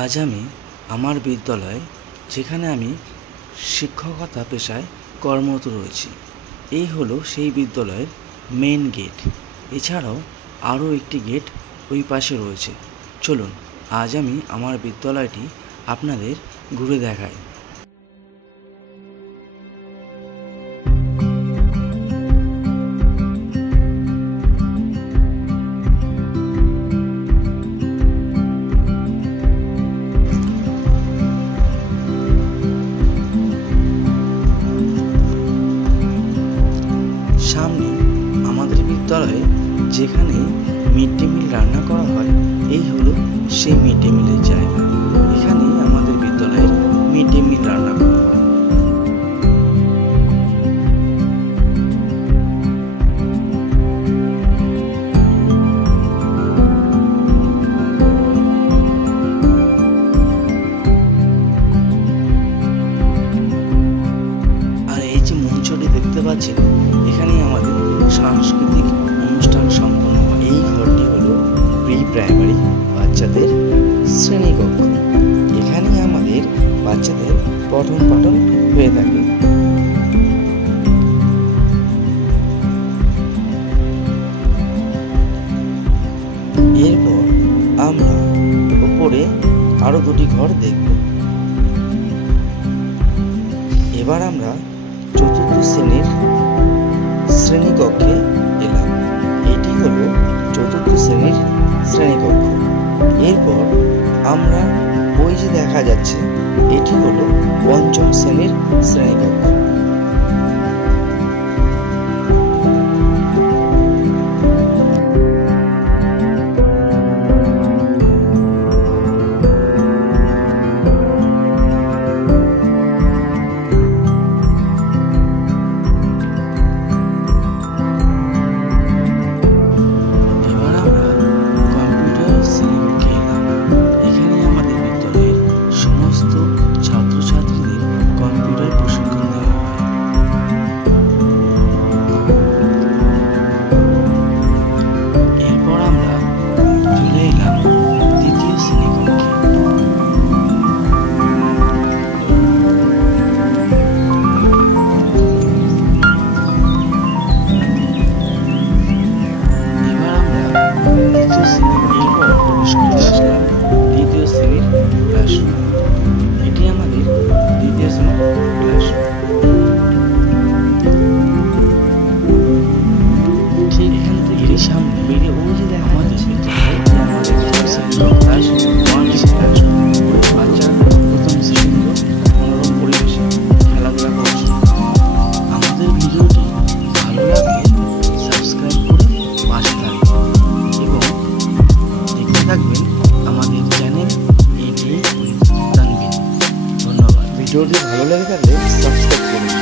আজ আমি আমার বিদ্যালয়ে যেখানে আমি শিক্ষকতা পেশায় কর্মরত রয়েছি, এই হলো সেই বিদ্যালয়ের মেন গেট। এছাড়াও আরও একটি গেট ওই পাশে রয়েছে। চলুন আজ আমি আমার বিদ্যালয়টি আপনাদের ঘুরে দেখাই। সামনে আমাদের বিদ্যালয়ে যেখানে মিড ডে মিল রান্না করা হয়, এই হলো সেই মিড ডে মিলের জায়গা। এখানে আমাদের বিদ্যালয়ের মিড ডে মিল রান্না করা হয়। আর এই যে মঞ্চটি দেখতে পাচ্ছেন, এখানেই আমাদের সাংস্কৃতিক অনুষ্ঠান সম্পন্ন হয়। এই ঘরটি হলো প্রি প্রাইমারি বাচ্চাদের শ্রেণীকক্ষ। এখানেই আমাদের বাচ্চাদের পঠন পাঠন হয়ে থাকে। এরপর আমরা উপরে আরো দুটি ঘর দেখব। এবার আমরা চতুর্থ শ্রেণীর শ্রেণীকক্ষে এলাম। এটি হলো চতুর্থ শ্রেণীর শ্রেণীকক্ষ। এরপর আমরা ওই যে দেখা যাচ্ছে, এটি হলো পঞ্চম শ্রেণীর শ্রেণীকক্ষ। দ্বিতীয় শ্রেণীর ক্লাসরুম। এটি আমাদের দ্বিতীয় শ্রেণীর ক্লাসরুম। ঠিক এখান থেকে সামনে বেরিয়ে ওই যে দেখা যাচ্ছে, আমাদের বাচ্চারা প্রথম শ্রেণীগুলো মনোরম পরিবেশে খেলাধুলা করছে। আমাদের ভিডিওটি ভালো লাগলে সাবস্ক্রাইব করে পাশে থাকবেন এবং দেখতে থাকবেন আমাদের চ্যানেল এডি উইথ তানভীর। ধন্যবাদ। ভিডিওটি ভালো লেগে থাকলে সাবস্ক্রাইব করুন।